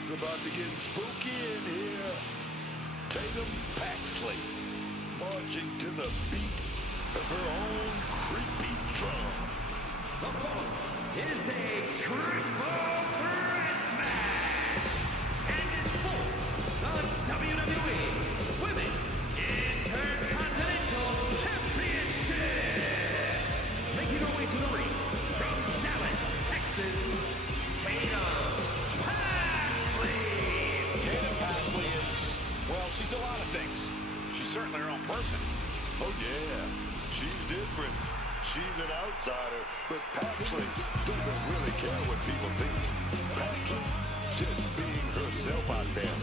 It's about to get spooky in here. Tatum Paxley marching to the beat of her own creepy drum. The following is a triple threat match and is for the WWE Women's Intercontinental Championship. Making her way to the ring from Dallas, Texas, Tatum Paxley. Tatum Paxley is, well, she's a lot of things. She's certainly her own person. Oh yeah, she's different. She's an outsider, but Paxley doesn't really care what people think. Paxley just being herself out there.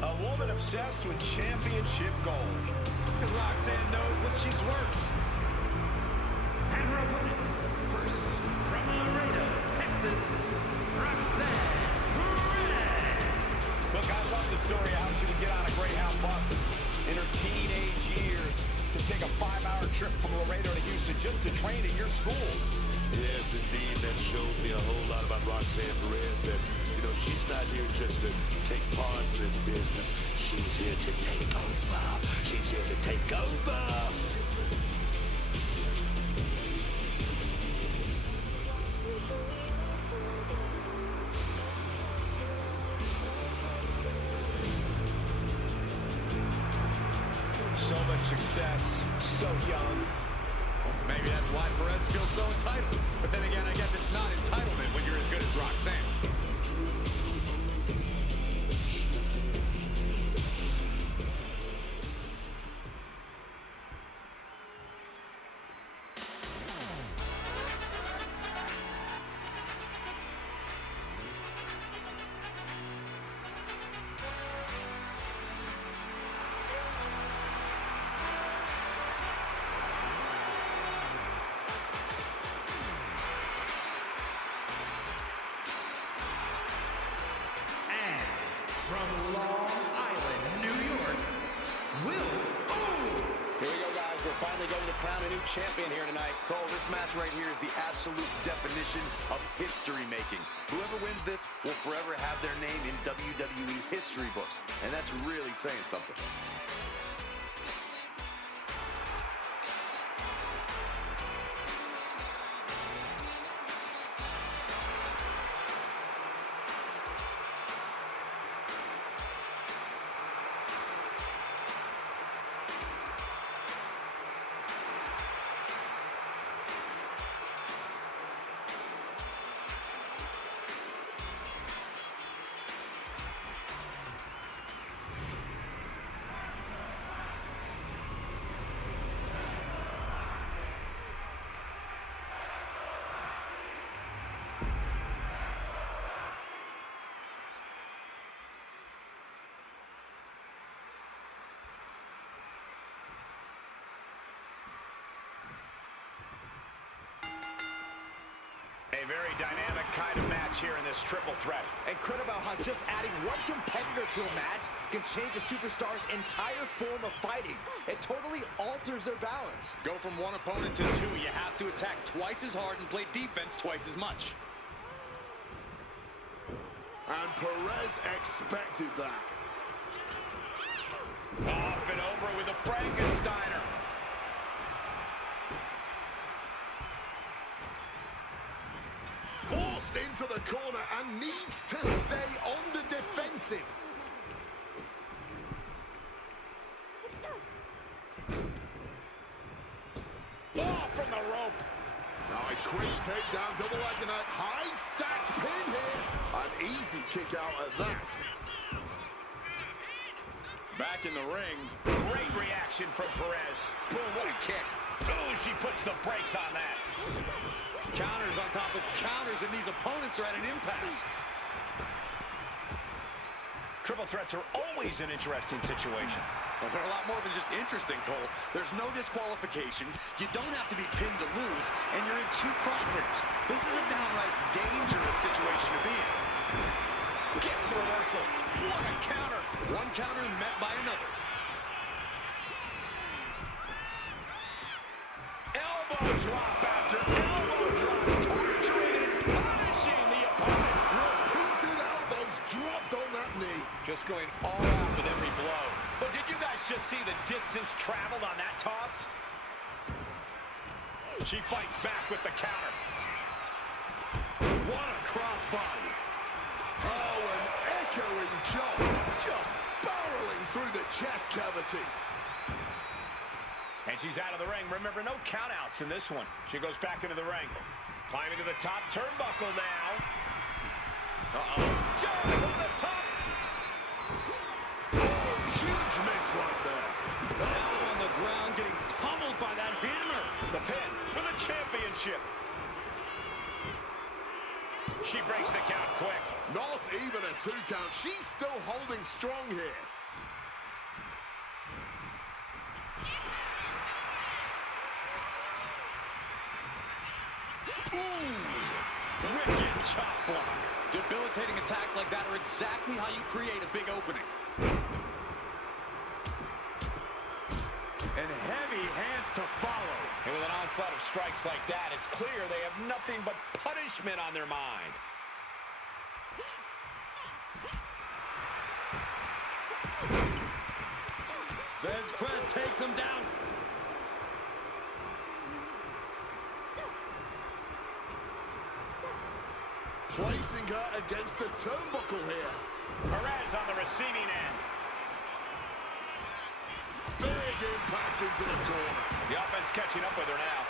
A woman obsessed with championship gold. Because Roxanne knows what she's worth. And her opponents, first, from Laredo, Texas, Roxanne Perez. Look, I love the story of how she would get on a Greyhound bus in her teenage years to take a 5-hour trip from Laredo to Houston just to train at your school. Yes, indeed, that showed me a whole lot about Roxanne Perez, that, you know, she's not here just to take part in this business. She's here to take over. She's here to take over. So much success, so young. Maybe that's why Perez feels so entitled. But then again, I guess it's not entitlement when you're as good as Roxanne. From Long Island, New York, Willow. Here we go, guys. We're finally going to crown a new champion here tonight. Cole, this match right here is the absolute definition of history making. Whoever wins this will forever have their name in WWE history books, and that's really saying something. A very dynamic kind of match here in this triple threat. Incredible how just adding one competitor to a match can change a superstar's entire form of fighting. It totally alters their balance. Go from one opponent to two. You have to attack twice as hard and play defense twice as much. And Perez expected that. Off and over with a Frankensteiner. Forced into the corner and needs to stay on the defensive. Off from the rope. Now a quick takedown, double leg and a high stacked pin here. An easy kick out at that. Back in the ring. Great reaction from Perez. Boom, what a kick. Oh, she puts the brakes on that. Counters on top of counters, and these opponents are at an impasse. Triple threats are always an interesting situation. Well, they're a lot more than just interesting, Cole. There's no disqualification. You don't have to be pinned to lose, and you're in 2 crosshairs. This is a downright dangerous situation to be in. Gets the reversal. What a counter. One counter met by another. Elbow drop after elbow drop. Torturing and punishing the opponent. Repeated elbows dropped on that knee. Just going all out with every blow. But did you guys just see the distance traveled on that toss? She fights back with the counter. What a crossbody. Oh, an echoing jump. Just barreling through the chest cavity. And she's out of the ring. Remember, no countouts in this one. She goes back into the ring. Climbing to the top turnbuckle now. Jump on the top. Oh, huge miss right there. Down on the ground, getting pummeled by that hammer. The pin for the championship. She breaks the count quick. Not even a 2 count. She's still holding strong here. Ooh, wicked chop block. Debilitating attacks like that are exactly how you create a big opening. And heavy hands to follow. And with an onslaught of strikes like that, it's clear they have nothing but punishment on their mind. Fez press takes him down. Placing her against the turnbuckle here. Perez on the receiving end. Big impact into the corner. The offense catching up with her now.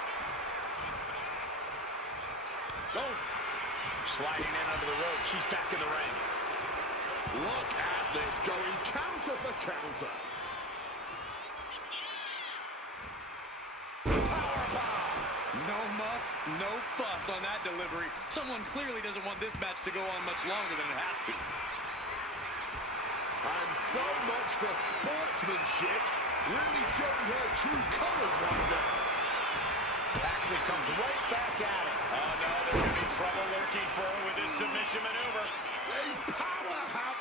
Oh! Sliding in under the rope. She's back in the ring. Look at this, going counter for counter. No muss, no fuss on that delivery. Someone clearly doesn't want this match to go on much longer than it has to. And so much for sportsmanship. Really showing her true colors right now. Paxley comes right back at it. Oh no, there's going to be trouble lurking for her with this submission maneuver. A powerhouse.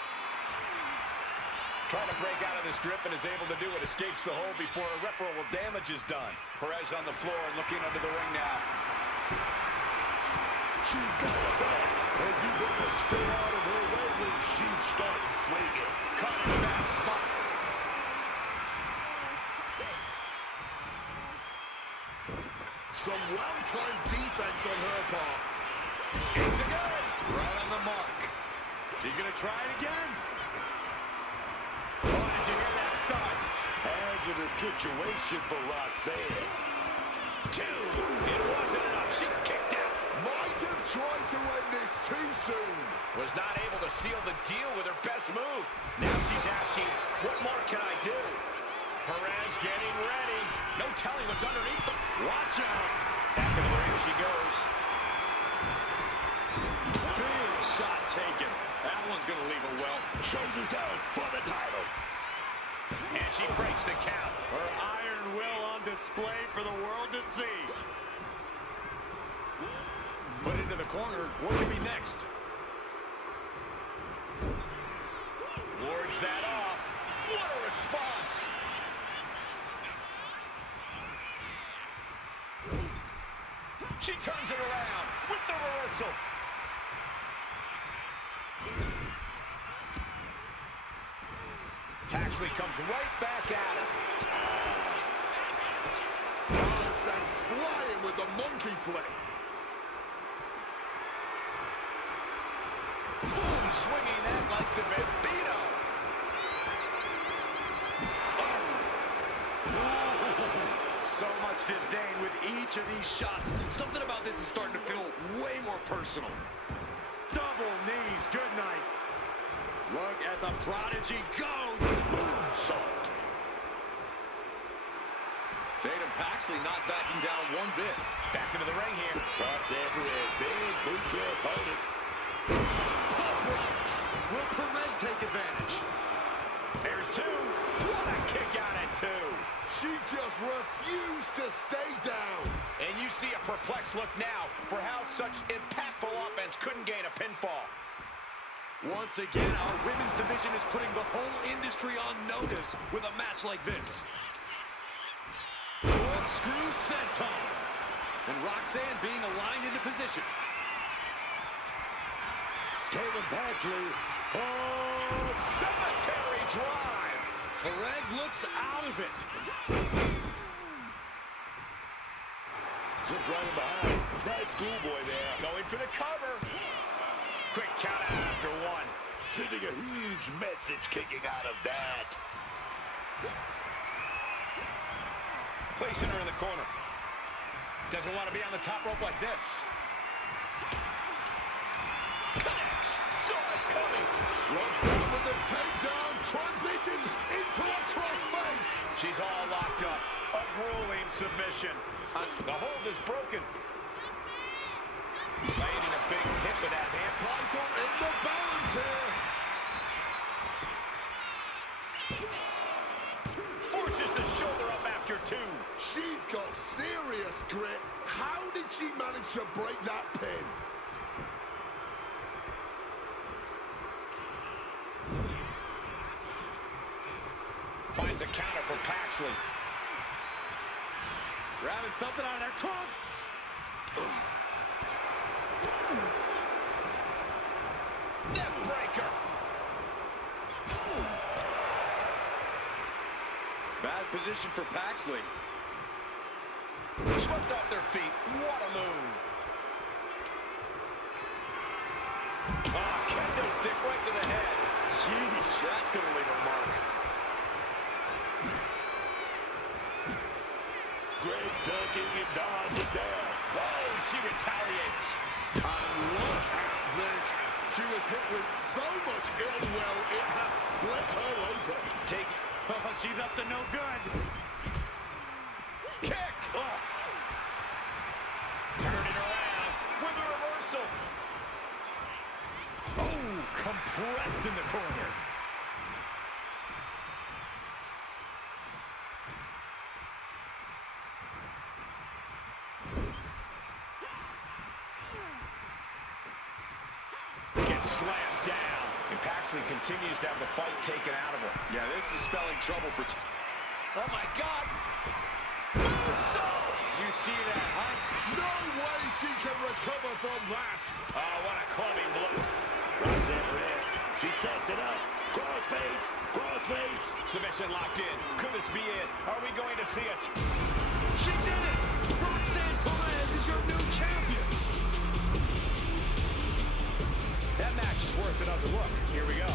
Trying to break out of this grip and is able to do it. Escapes the hold before irreparable damage is done. Perez on the floor and looking under the ring now. She's got a back, and you better stay out of her way when she starts swinging. Caught in a bad spot. Some well-timed defense on her part. It's a good. Right on the mark. She's going to try it again. Oh, did you hear that thud? Hazardous situation for Roxanne. 2. It wasn't enough. She kicked out. Might have tried to end this too soon. Was not able to seal the deal with her best move. Now she's asking, what more can I do? Perez getting ready. No telling what's underneath them. Watch out. Back into the ring she goes. Big shot taken. That one's going to leave her well. Shoulders down for the title. And she breaks the count. Her iron will on display for the world to see. Put into the corner. What could be next? Wards that off. What a response. She turns it around with the reversal. Paxley comes right back at it. Roxanne flying with the monkey flip. Boom, swinging that like the Bambino. So much disdain with each of these shots. Something about this is starting to feel way more personal. Double knees, good night. Look at the prodigy go. Moonsault. Tatum Paxley not backing down one bit. Back into the ring here. Roxanne Perez, big boot to her opponent. Pop rocks. Will Perez take advantage? There's two. What a kick out at two. She just refused to stay down. And you see a perplexed look now for how such impactful offense couldn't gain a pinfall. Once again, our women's division is putting the whole industry on notice with a match like this. Corkscrew senton. And Roxanne being aligned into position. Tatum Paxley. Oh, cemetery drive. Perez looks out of it. Just right in behind. Nice schoolboy there. Going for the cover. Quick count out after one. Sending a huge message kicking out of that. Placing her in the corner. Doesn't want to be on the top rope like this. Connects. Saw it coming. Roxanne with the takedown, transitions into a crossface. She's all locked up. A grueling submission. The hold is broken. Landing a big hit with that hand. Title in the balance here. Forces the shoulder up after two. She's got serious grit. How did she manage to break that pin? Finds a counter for Paxley. Grabbing something out of their trunk. Neck breaker. Bad position for Paxley. Swept off their feet. What a move. Kendo stick right to the head. Jeez, that's going to leave a mark. Great dunking and dodging there. Oh, she retaliates. And look at this. She was hit with so much ill will, it has split her open. Take it. Oh, she's up to no good. Kick. Oh. Turning around with a reversal. Oh, compressed in the corner. Gets slammed down. And Paxley continues to have the fight taken out of her. Yeah, this is spelling trouble for... Oh, my God. Moonsault. You see that, huh? No way she can recover from that. Oh, what a clubbing blow. Roxanne Perez. She sets it up. Crossface. Crossface. Submission locked in. Could this be it? Are we going to see it? She did it! Roxanne Perez is your new champion! That match is worth another look. Here we go.